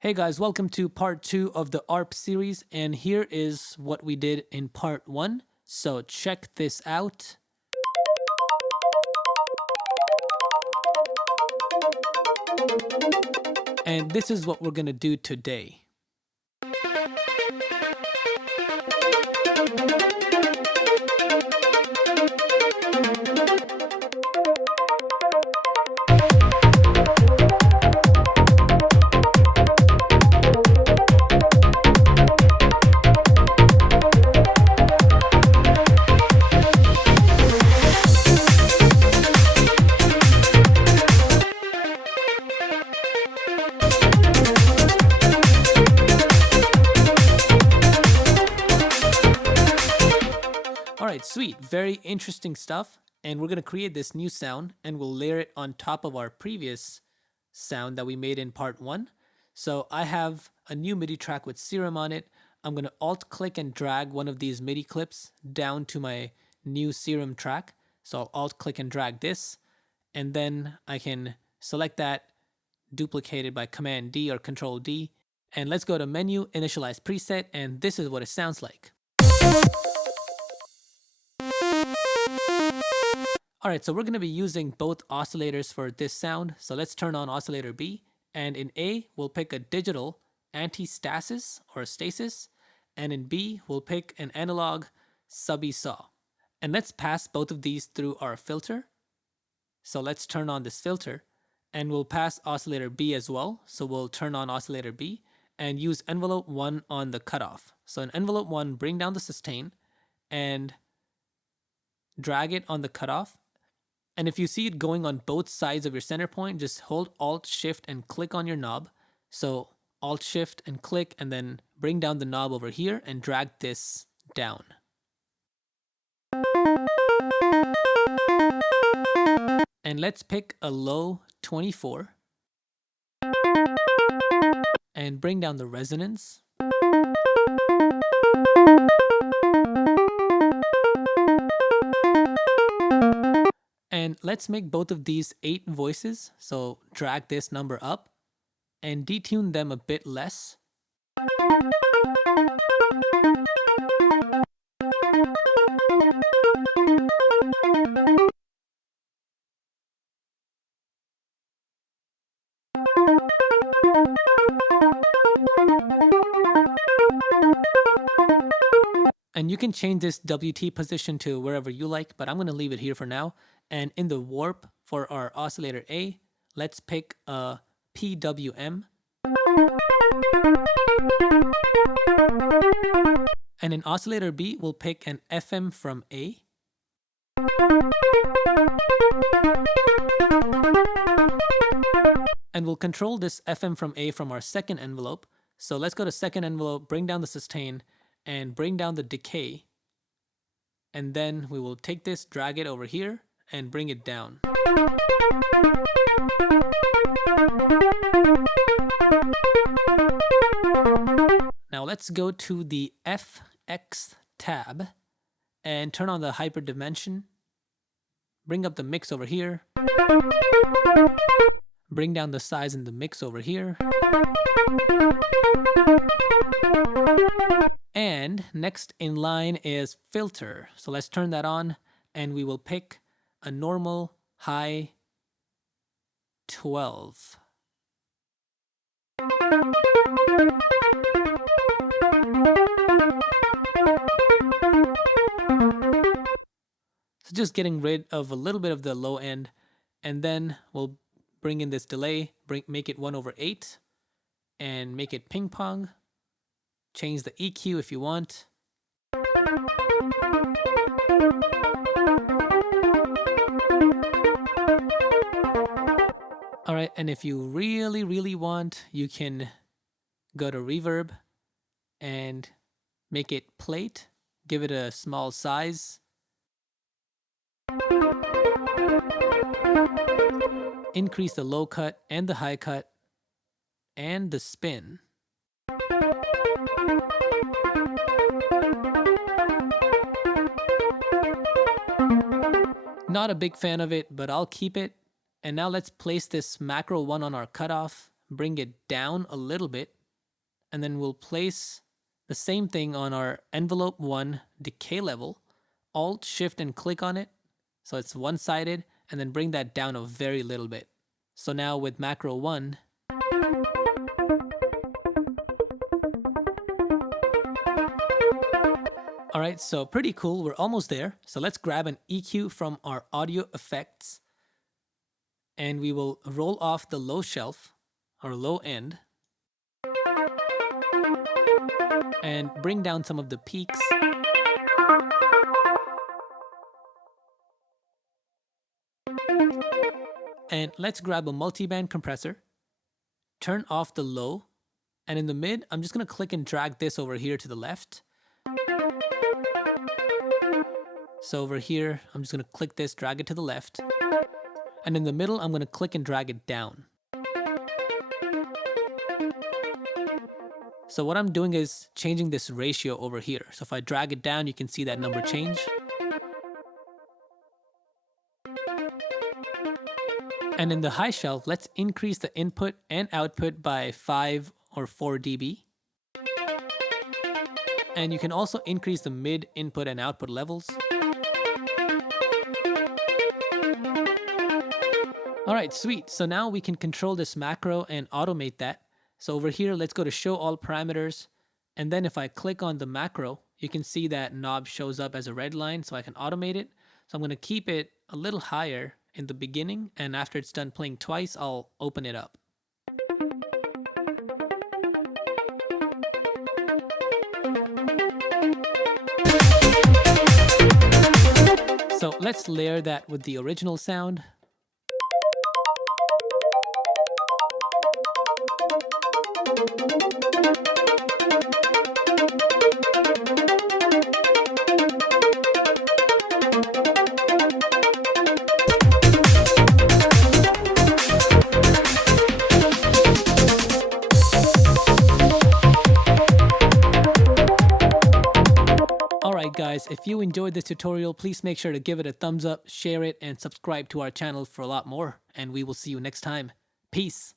Hey guys, welcome to part 2 of the ARP series, and here is what we did in part 1. So check this out. And this is what we're going to do today. Alright, sweet. Very interesting stuff. And we're going to create this new sound and we'll layer it on top of our previous sound that we made in part 1. So I have a new MIDI track with Serum on it. I'm going to alt-click and drag one of these MIDI clips down to my new Serum track. So I'll alt-click and drag this. And then I can select that, duplicate it by Command D or Control D. And let's go to Menu, Initialize Preset, and this is what it sounds like. Alright, so we're going to be using both oscillators for this sound. So let's turn on oscillator B. And in A, we'll pick a digital anti-stasis or stasis. And in B, we'll pick an analog subby saw. And let's pass both of these through our filter. So let's turn on this filter. And we'll pass oscillator B as well. So we'll turn on oscillator B and use envelope 1 on the cutoff. So in envelope 1, bring down the sustain and drag it on the cutoff. And if you see it going on both sides of your center point, just hold Alt, Shift, and click on your knob. So Alt, Shift, and click, and then bring down the knob over here and drag this down. And let's pick a low 24 and bring down the resonance. And let's make both of these 8 voices. So drag this number up and detune them a bit less. And you can change this WT position to wherever you like, but I'm going to leave it here for now. And in the warp for our oscillator A, let's pick a PWM. And in oscillator B, we'll pick an FM from A. And we'll control this FM from A from our second envelope. So let's go to second envelope, bring down the sustain, and bring down the decay. And then we will take this, drag it over here, and bring it down. Now let's go to the FX tab and turn on the hyperdimension. Bring up the mix over here. Bring down the size in the mix over here. And next in line is filter. So let's turn that on and we will pick a normal high 12. So just getting rid of a little bit of the low end, and then we'll bring in this delay, make it 1/8 and make it ping pong. Change the EQ if you want. Alright, and if you really want, you can go to reverb and make it plate. Give it a small size. Increase the low cut and the high cut and the spin. Not a big fan of it, but I'll keep it. And now let's place this macro 1 on our cutoff, bring it down a little bit, and then we'll place the same thing on our envelope 1 decay level. Alt, Shift, and click on it so it's one-sided, and then bring that down a very little bit. So now with macro 1, alright, so pretty cool, we're almost there. So let's grab an EQ from our audio effects, and we will roll off the low shelf, or low end, and bring down some of the peaks. And let's grab a multiband compressor, turn off the low, and in the mid, I'm just going to click and drag this over here to the left. So over here, I'm just going to click this, drag it to the left. And in the middle, I'm going to click and drag it down. So what I'm doing is changing this ratio over here. So if I drag it down, you can see that number change. And in the high shelf, let's increase the input and output by 5 or 4 dB. And you can also increase the mid input and output levels. Alright, sweet. So now we can control this macro and automate that. So over here, let's go to show all parameters. And then if I click on the macro, you can see that knob shows up as a red line, so I can automate it. So I'm going to keep it a little higher in the beginning, and after it's done playing twice, I'll open it up. So let's layer that with the original sound. Alright guys, if you enjoyed this tutorial, please make sure to give it a thumbs up, share it, and subscribe to our channel for a lot more. And we will see you next time. Peace!